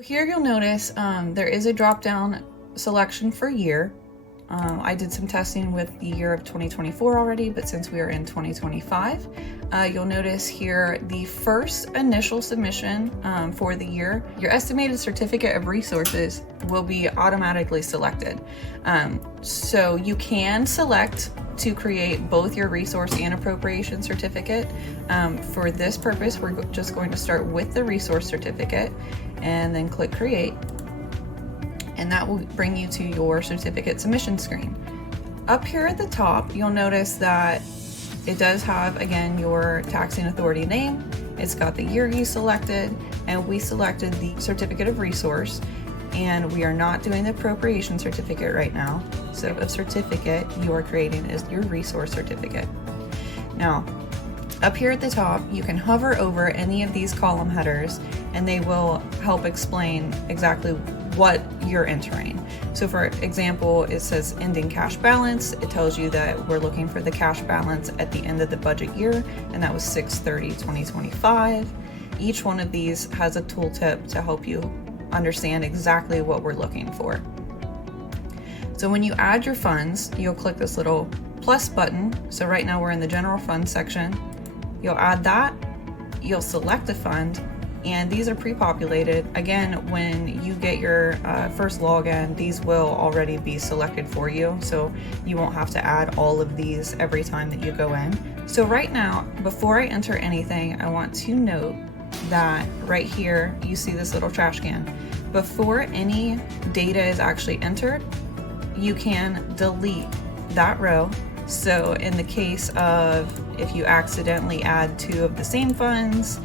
Here you'll notice there is a drop-down selection for year. I did some testing with the year of 2024 already, but since we are in 2025, you'll notice here the first initial submission for the year, your estimated certificate of resources will be automatically selected. So you can select to create both your resource and appropriation certificate. For this purpose, we're just going to start with the resource certificate and then click create. And that will bring you to your certificate submission screen. Up here at the top, you'll notice that it does have, again, your taxing authority name. It's got the year you selected, and we selected the certificate of resource, and we are not doing the appropriation certificate right now. So a certificate you are creating is your resource certificate. Now, up here at the top, you can hover over any of these column headers, and they will help explain exactly what you're entering. So for example, it says ending cash balance. It tells you that we're looking for the cash balance at the end of the budget year, and that was 6/30/2025. Each one of these has a tooltip to help you understand exactly what we're looking for. So when you add your funds, you'll click this little plus button. So right now we're in the general fund section. You'll add that, you'll select a fund, and these are pre-populated. Again, when you get your first login, these will already be selected for you, so you won't have to add all of these every time that you go in. So right now, before I enter anything, I want to note that right here, you see this little trash can. Before any data is actually entered, you can delete that row. So in the case of if you accidentally add two of the same funds,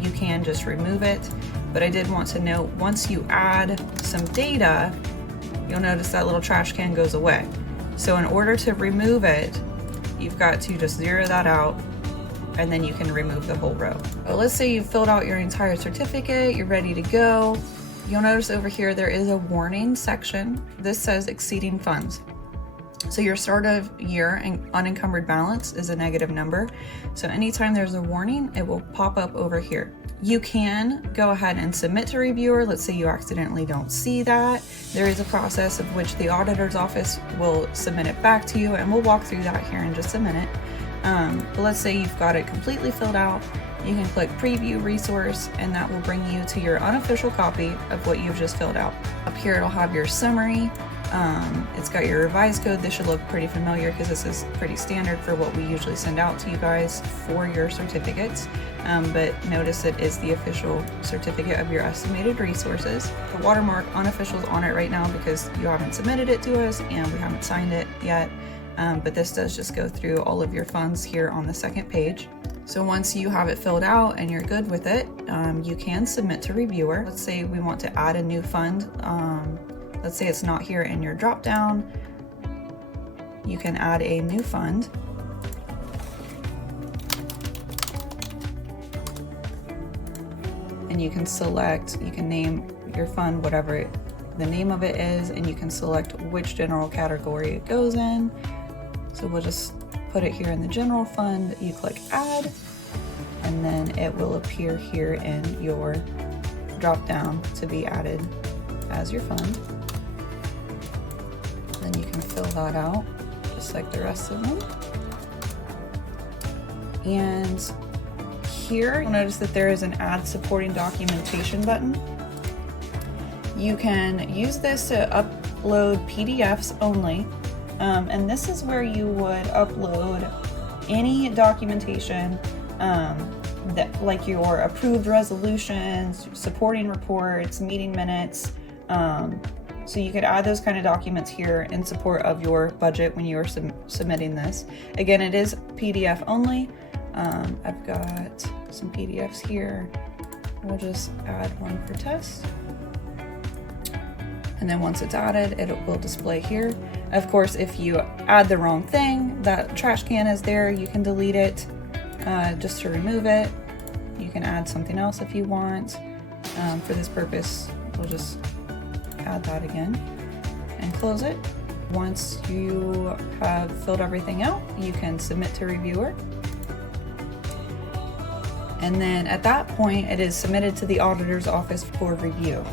you can just remove it. But I did want to note, once you add some data, you'll notice that little trash can goes away. So in order to remove it, you've got to just zero that out, and then you can remove the whole row. But let's say you've filled out your entire certificate, you're ready to go. You'll notice over here there is a warning section. This says exceeding funds. So your start of year and unencumbered balance is a negative number. So anytime there's a warning, it will pop up over here. You can go ahead and submit to reviewer. Let's say you accidentally don't see that. There is a process of which the auditor's office will submit it back to you, and we'll walk through that here in just a minute. But let's say you've got it completely filled out. You can click preview resource, and that will bring you to your unofficial copy of what you've just filled out. Up here, it'll have your summary. It's got your revised code. This should look pretty familiar because this is pretty standard for what we usually send out to you guys for your certificates. But notice it is the official certificate of your estimated resources. The watermark unofficial is on it right now because you haven't submitted it to us and we haven't signed it yet. But this does just go through all of your funds here on the second page. So once you have it filled out and you're good with it, you can submit to reviewer. Let's say we want to add a new fund. Let's say it's not here in your drop down. You can add a new fund. And you can select, you can name your fund whatever the name of it is, and you can select which general category it goes in. So we'll just put it here in the general fund. You click add, and then it will appear here in your drop down to be added as your fund. Then you can fill that out just like the rest of them. And here you'll notice that there is an add supporting documentation button. You can use this to upload PDFs only, and this is where you would upload any documentation that, like your approved resolutions, supporting reports, meeting minutes. So you could add those kind of documents here in support of your budget when you are submitting this. Again, it is PDF only. I've got some PDFs here. We'll just add one for test. And then once it's added, it will display here. Of course, if you add the wrong thing, that trash can is there, you can delete it just to remove it. You can add something else if you want. For this purpose, we'll just add that again and close it. Once you have filled everything out, you can submit to reviewer. And then at that point, it is submitted to the auditor's office for review.